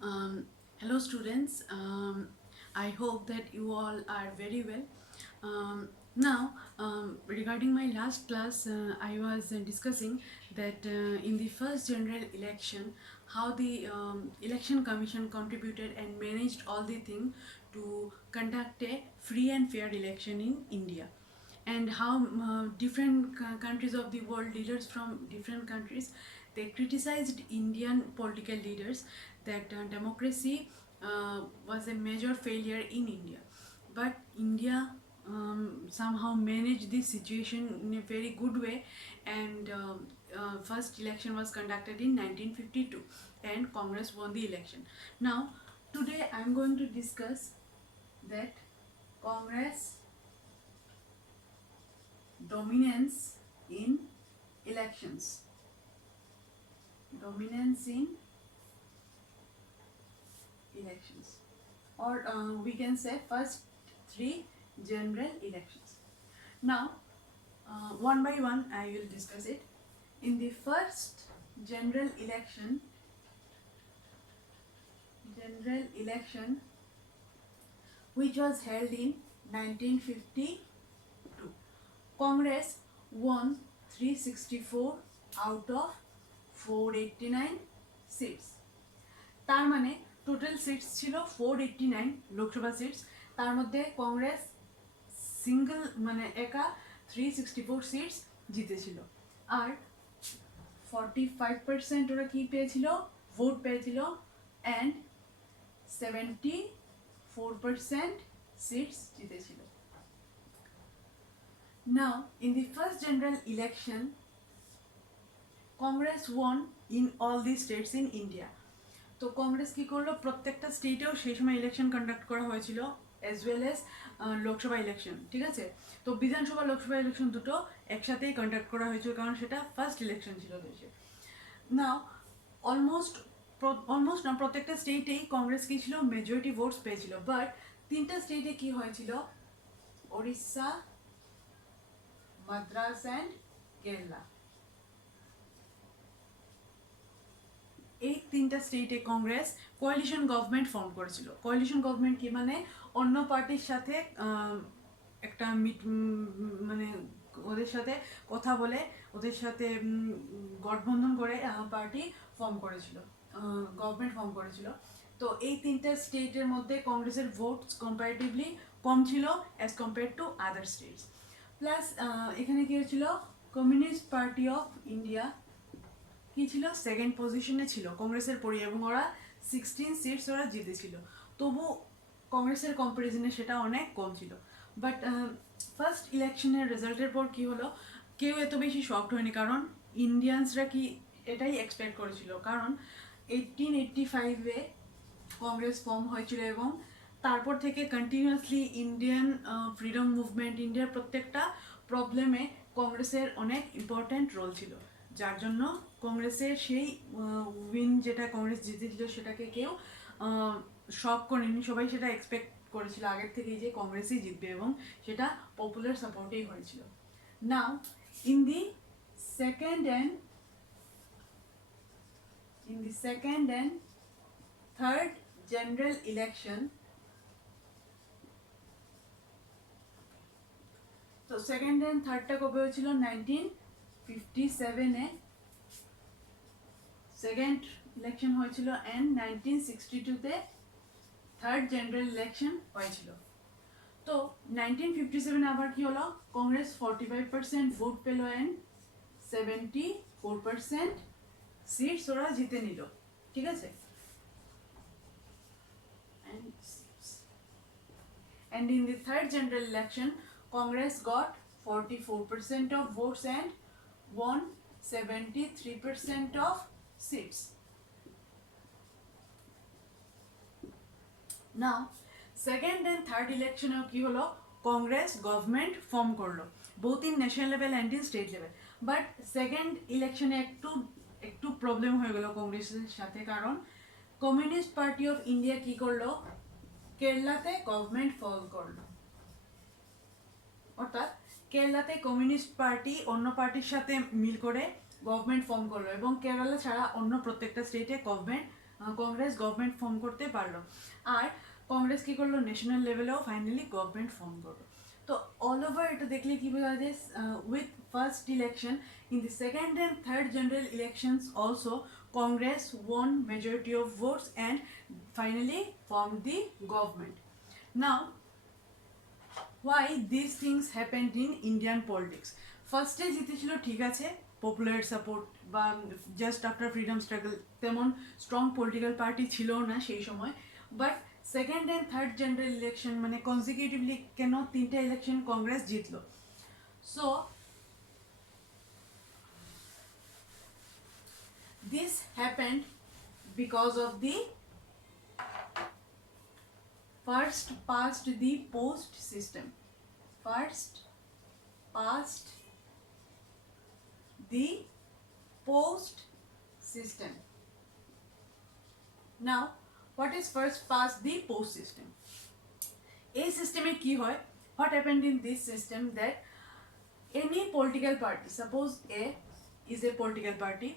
Hello students, I hope that you all are very well. Regarding my last class, I was discussing that in the first general election, how the election commission contributed and managed all the thing to conduct a free and fair election in India, and how different countries of the world, leaders from different countries, they criticized Indian political leaders that democracy was a major failure in India. But India somehow managed this situation in a very good way, and first election was conducted in 1952, and Congress won the election. Now, today I am going to discuss that Congress dominance in elections. Dominance in elections, or we can say first three general elections. Now, one by one, I will discuss it. In the first general election, which was held in 1952, Congress won 364 out of 489 seats. তার মানে total seats ছিল 489 Lok Sabha seats, তার মধ্যে Congress single মানে একা 364 seats জিতেছিল। আর 45% ওরা কি পেয়েছিল, ভোট পেয়েছিল, অ্যান্ড 74% সিটস জিতেছিল। Now, in the first general election, Congress won in all the states in India. তো কংগ্রেস কি করলো, প্রত্যেকটা স্টেটেও সেই সময় ইলেকশন কন্ডাক্ট করা হয়েছিল, as well as Lok Sabha election, ঠিক আছে। তো বিধানসভা লোকসভা ইলেকশন দুটো একসাথেই কন্ডাক্ট করা হয়েছিল, কারণ সেটা ফার্স্ট ইলেকশন ছিল দেশে। নাও অলমোস্ট না প্রত্যেকটা স্টেটেই কংগ্রেস কি ছিল, মেজরিটি ভোটস পেয়েছিল। বাট তিনটা স্টেটে কি হয়েছিল, ওড়িশা, মাদ্রাস অ্যান্ড কেরালা, এই তিনটা স্টেটে কংগ্রেস কোয়ালিশন গভর্নমেন্ট ফর্ম করেছিল। কোয়ালিশন গভর্নমেন্ট কি মানে, অন্য পার্টির সাথে একটা মানে ওদের সাথে কথা বলে, ওদের সাথে গঠবন্ধন করে পার্টি ফর্ম করেছিল, গভর্নমেন্ট ফর্ম করেছিল। তো এই তিনটা স্টেটের মধ্যে কংগ্রেসের ভোটস কম্পারেটিভলি কম ছিল as compare to other states. Plus এখানে কি হয়েছিল, কমিউনিস্ট পার্টি অফ ইন্ডিয়া কি ছিল, সেকেন্ড পজিশনে ছিল কংগ্রেসের পরে, এবং ওরা 16 সিটস ওরা জিতেছিল। তবু কংগ্রেসের কম্পারিজনে সেটা অনেক কম ছিল। বাট ফার্স্ট ইলেকশনের রেজাল্টের পর কি হলো, কেউ এত বেশি শকড হয়নি, কারণ ইন্ডিয়ানসরা কি এটাই এক্সপেক্ট করেছিল। কারণ 1885-এ কংগ্রেস ফর্ম হয়েছিল, এবং তারপর থেকে কন্টিনিউয়াসলি ইন্ডিয়ান ফ্রিডম মুভমেন্ট, ইন্ডিয়ার প্রত্যেকটা প্রবলেমে কংগ্রেসের অনেক ইম্পর্ট্যান্ট রোল ছিল, যার জন্য কংগ্রেসের সেই উইন যেটা কংগ্রেস জিতেছিল সেটাকে কেউ শক করেনি, সবাই সেটা এক্সপেক্ট করেছিল আগের থেকেই যে কংগ্রেসই জিতবে, এবং সেটা পপুলার সাপোর্টেই হয়েছিল। নাও in the second and third general election, তো সেকেন্ড অ্যান্ড থার্ডটা কবে হয়েছিল, 1957-এ সেকেন্ড ইলেকশন হয়েছিল, অ্যান্ড 1962-তে থার্ড জেনারেল ইলেকশন হয়েছিল। তো 1957-এ আবার কি হলো, কংগ্রেস 45% ভোট পেল, অ্যান্ড 74% সিটস ওরা জিতে নিল, ঠিক আছে। And in the third general election, Congress got 44% of votes and won 73% of seats. Now, second and third election কি হলো, কংগ্রেস গভর্নমেন্ট ফর্ম করলো, both in national level and in state level. But second ইলেকশনে একটু problem হয়ে গেল কংগ্রেসের সাথে, কারণ কমিউনিস্ট পার্টি অফ ইন্ডিয়া কি করলো, কেরালাতে গভর্নমেন্ট ফর্ম করলো। অর্থাৎ কেরালাতে কমিউনিস্ট পার্টি অন্য পার্টির সাথে মিল করে গভর্নমেন্ট ফর্ম করলো, এবং কেরালা ছাড়া অন্য প্রত্যেকটা স্টেটে গভর্নমেন্ট কংগ্রেস গভর্নমেন্ট ফর্ম করতে পারলো। আর কংগ্রেস কি করলো, ন্যাশনাল লেভেলেও ফাইনালি গভর্নমেন্ট ফর্ম করলো। তো অল ওভার এটা দেখলে কি বোঝা যায়, with first election in the second and third general elections also Congress one majority of votes and finally form the government. Now why these things happened in Indian politics. ফার্স্টে জিতেছিল ঠিক আছে, পপুলার সাপোর্ট বা জাস্ট আফটার ফ্রিডম স্ট্রাগল তেমন strong political party ছিল না সেই সময়, but second and third general election মানে কনজিকিউটিভলি কেন তিনটা ইলেকশন কংগ্রেস জিতলো। So this happened because of the first past the post system. First past the post system. Now what is first past the post system? A system e ki hoy, what happened in this system, that any political party, suppose A is a political party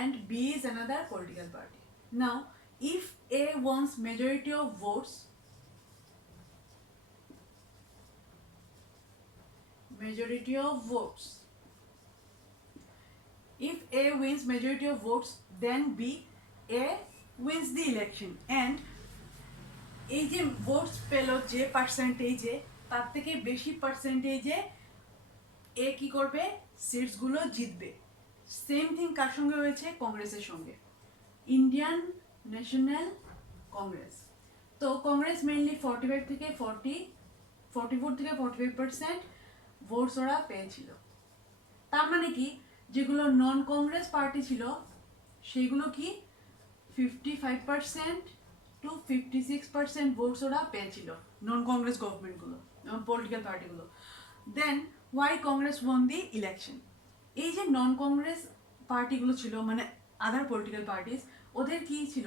and B is another political party. Now if A wants majority of votes, if A wins majority of votes, then B, A wins the election, and এই যে votes পেল যে পার্সেন্টেজে, তার থেকে বেশি পার্সেন্টেজে এ কি করবে, সিটসগুলো জিতবে। সেম থিং কার সঙ্গে হয়েছে, কংগ্রেসের সঙ্গে, ইন্ডিয়ান ন্যাশনাল কংগ্রেস। তো কংগ্রেস মেইনলি 45 থেকে 44 থেকে 45% ভোটস ওরা পেয়েছিল। তার মানে কি, যেগুলো নন কংগ্রেস পার্টি ছিল সেগুলো কি 55% to 56% ভোটস ওরা পেয়েছিল, নন কংগ্রেস গভর্নমেন্টগুলো, পলিটিক্যাল পার্টিগুলো। Then why Congress won the election, এই যে নন কংগ্রেস পার্টিগুলো ছিল মানে আদার পলিটিক্যাল পার্টিস, ওদের কি ছিল,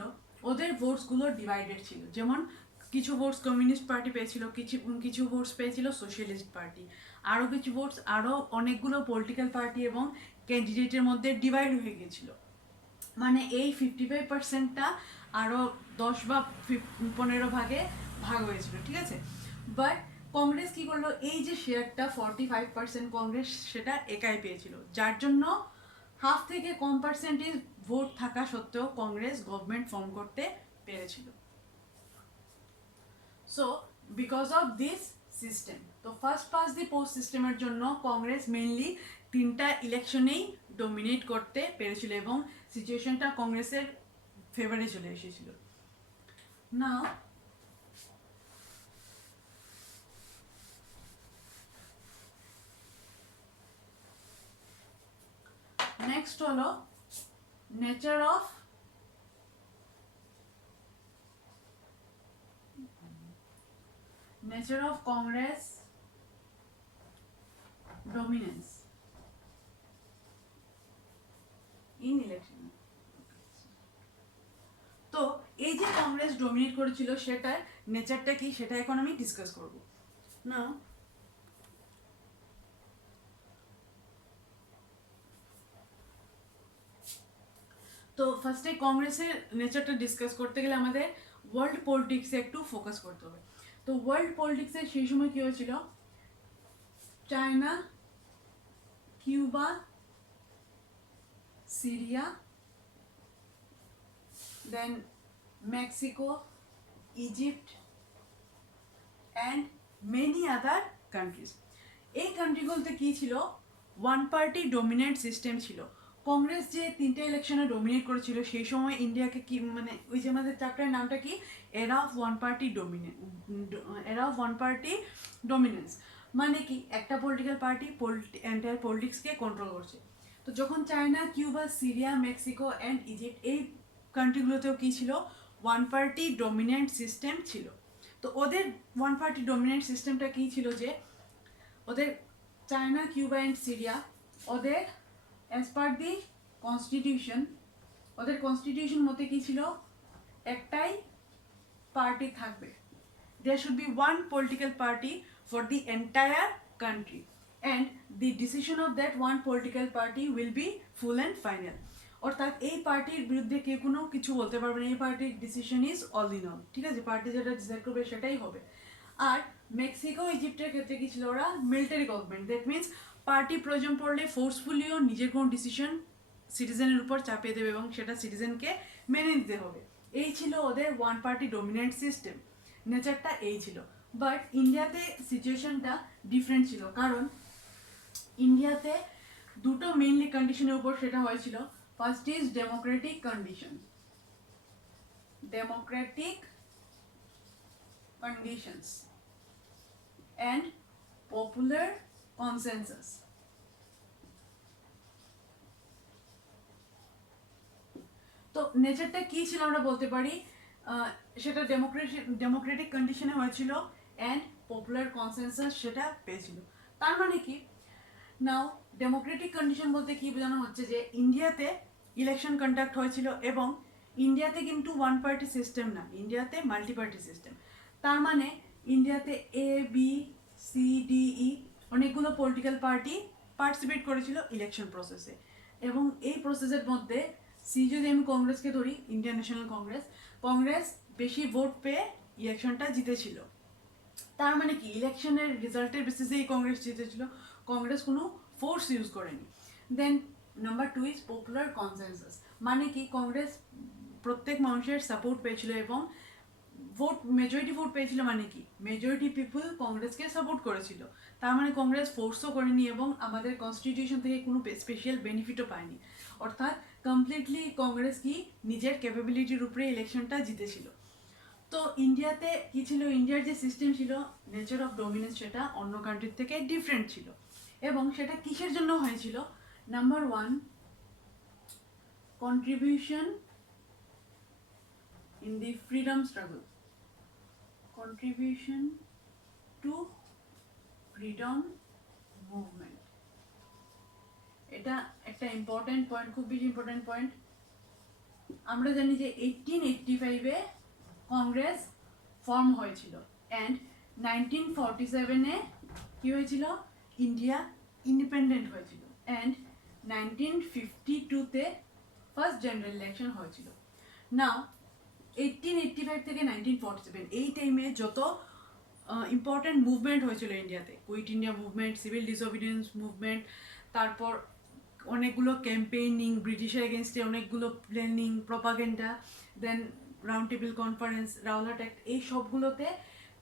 ওদের ভোটসগুলো ডিভাইডেড ছিল। যেমন কিছু ভোটস কমিউনিস্ট পার্টি পেয়েছিল, কিছু ভোটস পেয়েছিল সোশ্যালিস্ট পার্টি, আরও কিছু ভোটস আরও অনেকগুলো পলিটিক্যাল পার্টি এবং ক্যান্ডিডেটের মধ্যে ডিভাইড হয়ে গিয়েছিল। মানে এই 55%টা আরও 10 বা 15 ভাগে ভাগ হয়েছিল, ঠিক আছে। বাট কংগ্রেস কি করলো, এই যে শেয়ারটা 45% কংগ্রেস সেটা একাই পেয়েছিল, যার জন্য হাফ থেকে কম পার্সেন্টেজ ভোট থাকা সত্ত্বেও কংগ্রেস গভর্নমেন্ট ফর্ম করতে পেরেছিল। So because of this system, তো ফার্স্ট পাস দি পোস্ট সিস্টেমের জন্য কংগ্রেস মেইনলি তিনটা ইলেকশনেই ডমিনেট করতে পেরেছিল এবং সিচুয়েশনটা কংগ্রেসের ফেভারে চলে এসেছিল। না নেক্সট হলো nature of Congress dominance in election. তো এই যে কংগ্রেস ডমিনেট করেছিল সেটার নেচারটা কি, সেটা এখন আমি ডিসকাস করব। না তো ফার্স্টে কংগ্রেসের নেচারটা ডিসকাস করতে গেলে আমাদের ওয়ার্ল্ড পলিটিক্সে একটু ফোকাস করতে হবে। তো ওয়ার্ল্ড পলিটিক্সে সেই সময় কি হয়েছিল, China, Cuba, Syria, then Mexico, Egypt and many other countries. এই কান্ট্রিগুলোতে কি ছিল, ওয়ান পার্টি ডমিনেন্ট সিস্টেম ছিল। কংগ্রেস যে তিনটে ইলেকশনে ডমিনেট করেছিল সেই সময় ইন্ডিয়াকে কি মানে ওই যে আমাদের চ্যাপ্টারের নামটা কি, এরা অফ ওয়ান পার্টি ডমিনেন্স, মানে কি একটা পলিটিক্যাল পার্টি এন্টায়ার পলিটিক্সকে কন্ট্রোল করছে। তো যখন China, Cuba, Syria, Mexico and Egypt এই কান্ট্রিগুলোতেও কি ছিল, ওয়ান পার্টি ডমিনেন্ট সিস্টেম ছিল। তো ওদের ওয়ান পার্টি ডমিনেন্ট সিস্টেমটা কী ছিল, যে ওদের চায়না, কিউবা অ্যান্ড সিরিয়া, ওদের অ্যাজ পার দি কনস্টিটিউশন, ওদের কনস্টিটিউশন মতে কী ছিল, একটাই পার্টি থাকবে, there should be one political party for the entire country and the decision of that one political party will be full and final. অর্থাৎ এই পার্টির বিরুদ্ধে কেউ কোনো কিছু বলতে পারবে না, এই পার্টির decision is all in all, ঠিক আছে, পার্টি যেটা ডিসাইড করবে সেটাই হবে। আর মেক্সিকো ইজিপ্টের ক্ষেত্রে কি ছিল, ওরা military government, that means party প্রয়োজন পড়লে ফোর্সফুলিও নিজের কোনো ডিসিশন সিটিজেনের উপর চাপিয়ে দেবে এবং সেটা সিটিজেনকে মেনে নিতে হবে। এই ছিল ওদের ওয়ান পার্টি ডমিনেন্ট সিস্টেম, নেচারটা এই ছিল। বাট ইন্ডিয়াতে সিচুয়েশনটা ডিফারেন্ট ছিল, কারণ ইন্ডিয়াতে দুটো মেইনলি কন্ডিশনের উপর সেটা হয়েছিল। First is Democratic condition, Democratic conditions and popular consensus. তো নেচারটা কি ছিল আমরা বলতে পারি, সেটা ডেমোক্রেটিক কন্ডিশনে হয়েছিল অ্যান্ড পপুলার কনসেনসাস সেটা পেয়েছিল। তার মানে কি, নাও ডেমোক্রেটিক কন্ডিশন বলতে কি বোঝানো হচ্ছে যে ইন্ডিয়াতে ইলেকশন কন্ডাক্ট হয়েছিল এবং ইন্ডিয়াতে কিন্তু ওয়ান পার্টি সিস্টেম না, ইন্ডিয়াতে মাল্টি পার্টি সিস্টেম। তার মানে ইন্ডিয়াতে A B C D E অনেকগুলো পলিটিক্যাল পার্টি পার্টিসিপেট করেছিল ইলেকশন প্রসেসে, এবং এই প্রসেসের মধ্যে সি যদি আমি কংগ্রেসকে ধরি, ইন্ডিয়ান ন্যাশনাল কংগ্রেস, কংগ্রেস বেশি ভোট পেয়ে ইলেকশনটা জিতেছিল। তার মানে কি, ইলেকশনের রেজাল্টের বেসিসেই কংগ্রেস জিতেছিল, কংগ্রেস কোনো ফোর্স ইউজ করেনি। দেন নাম্বার 2 ইজ পপুলার কনসেনসাস, মানে কি কংগ্রেস প্রত্যেক মানুষের সাপোর্ট পেয়েছিল এবং ভোট মেজরিটি ভোট পেয়েছিল, মানে কি মেজরিটি পিপল কংগ্রেসকে সাপোর্ট করেছিল। তার মানে কংগ্রেস ফোর্সও করেনি এবং আমাদের কনস্টিটিউশন থেকে কোনো স্পেশাল বেনিফিটও পায়নি, অর্থাৎ কমপ্লিটলি কংগ্রেস কি নিজের ক্যাপাবিলিটির উপরে ইলেকশনটা জিতেছিল। তো ইন্ডিয়াতে কি ছিল, ইন্ডিয়ার যে সিস্টেম ছিল নেচার অফ ডমিনেন্স সেটা অন্য কান্ট্রির থেকে ডিফারেন্ট ছিল, এবং সেটা কিসের জন্য হয়েছিল, number 1 contribution in the freedom struggle, contribution to freedom movement, এটা একটা ইম্পর্টেন্ট পয়েন্ট, খুব বেশি ইম্পর্টেন্ট পয়েন্ট। আমরা জানি যে 1885-এ কংগ্রেস ফর্ম হয়েছিল অ্যান্ড 1947-এ কি হয়েছিল, ইন্ডিয়া ইন্ডিপেন্ডেন্ট হয়েছিল অ্যান্ড 1952-তে ফার্স্ট জেনারেল ইলেকশন হয়েছিল। নাও 1885 থেকে 1947 এই টাইমে যত ইম্পর্টেন্ট মুভমেন্ট হয়েছিল ইন্ডিয়াতে, quit India movement, civil disobedience movement, তারপর অনেকগুলো ক্যাম্পেইনিং, ব্রিটিশের এগেনস্টে অনেকগুলো planning, propaganda, then round table conference, Rowlatt act, এই সবগুলোতে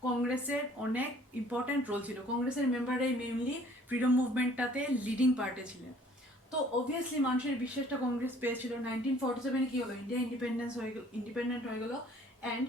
কংগ্রেসের অনেক ইম্পর্টেন্ট রোল ছিল। কংগ্রেসের মেম্বাররাই মেইনলি ফ্রিডম মুভমেন্টটাতে লিডিং পার্টে ছিলেন। তো অবভিয়াসলি মানুষের বিশ্বাসটা কংগ্রেস পেয়েছিল। 1947-এ কি হলো, ইন্ডিয়া ইন্ডিপেন্ডেন্ট হয়ে গেল and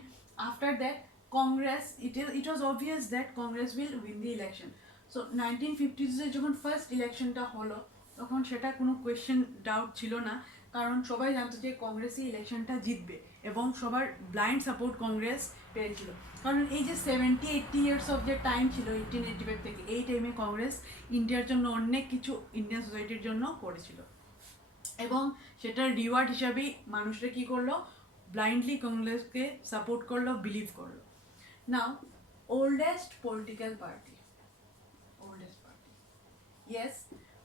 after that Congress it was obvious that Congress will win the election. So 1950-এ যখন ফার্স্ট ইলেকশনটা হলো তখন সেটা কোনো কোয়েশ্চেন ডাউট ছিল না, কারণ সবাই জানতো যে কংগ্রেসই ইলেকশনটা জিতবে এবং সবার ব্লাইন্ড সাপোর্ট কংগ্রেস পেয়েছিল। কারণ এই যে 70-80 ইয়ার্স অফ যে টাইম ছিল 1885 থেকে, এই টাইমে কংগ্রেস ইন্ডিয়ার জন্য অনেক কিছু ইন্ডিয়ান সোসাইটির জন্য করেছিল, এবং সেটার রিওয়ার্ড হিসাবেই মানুষরা কী করলো, ব্লাইন্ডলি কংগ্রেসকে সাপোর্ট করলো, বিলিভ করলো। Now oldest political party, yes,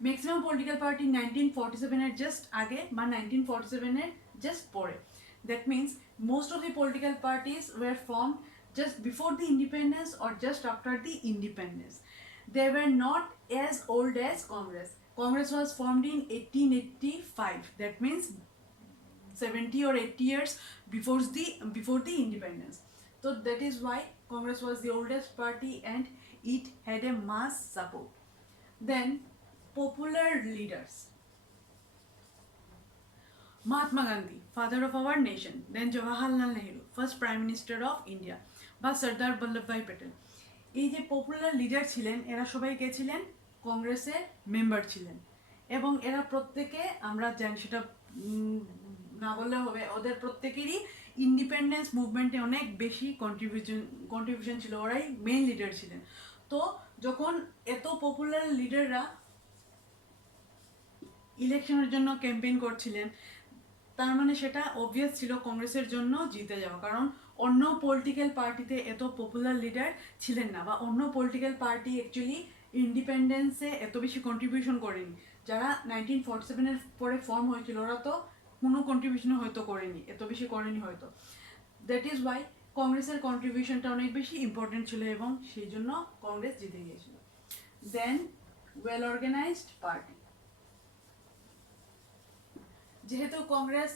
maximum political party 1947-এর জাস্ট আগে বা 1947-এর জাস্ট পরে, that means most of the political parties were formed just before the independence or just after the independence. They were not as old as Congress. Congress was formed in 1885. That means 70 or 80 years before the independence. So that is why Congress was the oldest party and it had a mass support. Then popular leaders. Mahatma Gandhi, father of our nation. Then Jawaharlal Nehru, first Prime Minister of India. বা সর্দার বল্লভভাই প্যাটেল, এই যে popular leader ছিলেন এরা সবাই কে ছিলেন, কংগ্রেসের member ছিলেন, এবং এরা প্রত্যেকে আমরা জানি, সেটা না বললে হবে, ওদের প্রত্যেকেরই ইন্ডিপেন্ডেন্স মুভমেন্টে অনেক বেশি কন্ট্রিবিউশন ছিল, ওরাই মেইন লিডার ছিলেন। তো যখন এত পপুলার লিডাররা ইলেকশনের জন্য ক্যাম্পেইন করছিলেন, তার মানে সেটা অবভিয়াস ছিল কংগ্রেসের জন্য জিতে যাওয়া, কারণ অন্য পলিটিক্যাল পার্টিতে এত পপুলার লিডার ছিলেন না, বা অন্য পলিটিক্যাল পার্টি অ্যাকচুয়ালি ইন্ডিপেন্ডেন্সে এত বেশি কন্ট্রিবিউশন করেনি। যারা 1947-এর পরে ফর্ম হয়েছিল ওরা তো কোনো কন্ট্রিবিউশন হয়তো করেনি, এত বেশি করেনি হয়তো। দ্যাট ইজ ওয়াই কংগ্রেসের কন্ট্রিবিউশনটা অনেক বেশি ইম্পর্টেন্ট ছিল এবং সেই জন্য কংগ্রেস জিতে গিয়েছিল। দেন ওয়েল অর্গানাইজড পার্টি, যেহেতু কংগ্রেস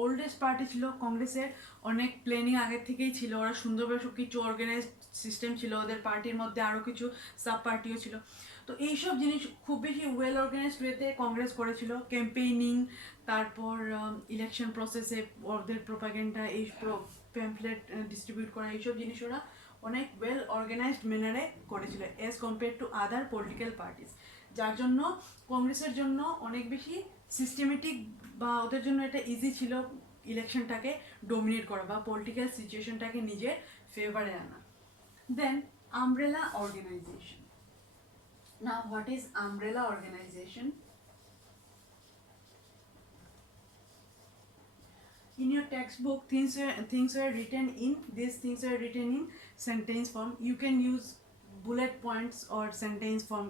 ওল্ডেস্ট পার্টি ছিল, কংগ্রেসের অনেক প্ল্যানিং আগের থেকেই ছিল, ওরা সুন্দরভাবে সব কিছু অর্গানাইজ সিস্টেম ছিল, ওদের পার্টির মধ্যে আরও কিছু সাব পার্টিও ছিল। তো এইসব জিনিস খুব বেশি ওয়েল অর্গানাইজড ওয়েতে কংগ্রেস করেছিল। ক্যাম্পেইনিং, তারপর ইলেকশন প্রসেসে ওদের প্রোপাগেন্ডা, এই প্যাম্পলেট ডিস্ট্রিবিউট করা, এইসব জিনিস ওরা অনেক ওয়েল অর্গানাইজড ম্যানারে করেছিল as compare to other political parties, যার জন্য কংগ্রেসের জন্য অনেক বেশি সিস্টেমেটিক বা ওদের জন্য এটা ইজি ছিল ইলেকশনটাকে ডোমিনেট করা বা পলিটিক্যাল সিচুয়েশনটাকে নিজের ফেভারে আনা। Then umbrella organisation. Now what is umbrella organization? In your textbook, things were written in, these things were written in sentence form. You can use bullet points or sentence form,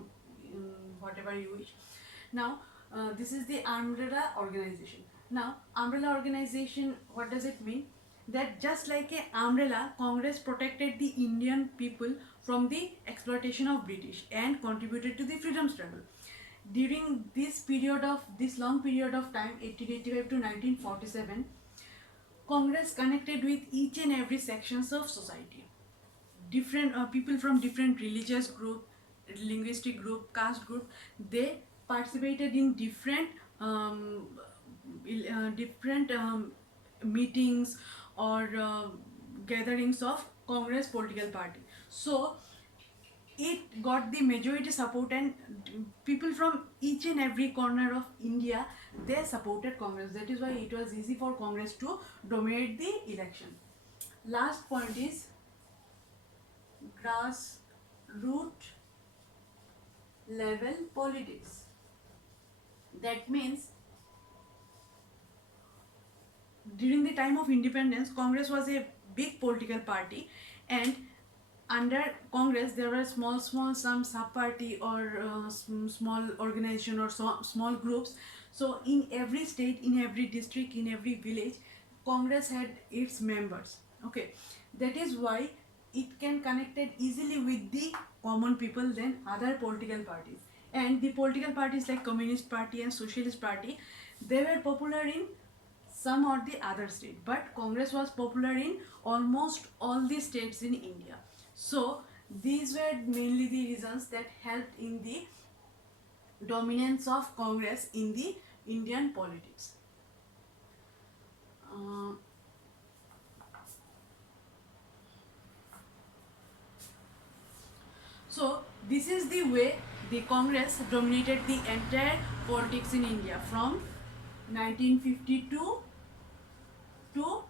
whatever you wish. Now this is the umbrella organization. Now umbrella organization, what does it mean? That just like a umbrella, Congress protected the Indian people from the exploitation of British and contributed to the freedom struggle. During this long period of time, 1885 to 1947, Congress connected with each and every sections of society. Different people from different religious group, linguistic group, caste group, they participated in different meetings or gatherings of Congress political party. So it got the majority support, and people from each and every corner of India, they supported Congress. That is why it was easy for Congress to dominate the election. Last point is grassroots level politics. That means during the time of independence, Congress was a big political party, and under Congress there were some sub party or small organization or small groups. So in every state, in every district, in every village, Congress had its members. Okay, that is why it can connected easily with the common people than other political parties. And the political parties like Communist Party and Socialist Party, they were popular in some or the other state, but Congress was popular in almost all the states in India. So these were mainly the reasons that helped in the dominance of Congress in the Indian politics. So this is the way the Congress dominated the entire politics in India from 1952 to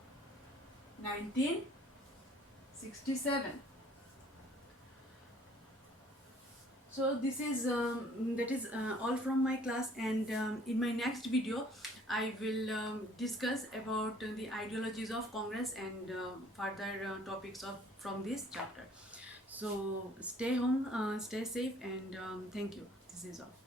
1967. So this is that is all from my class, and in my next video I will discuss about the ideologies of Congress and further topics from this chapter. So stay home, stay safe, and thank you. This is all.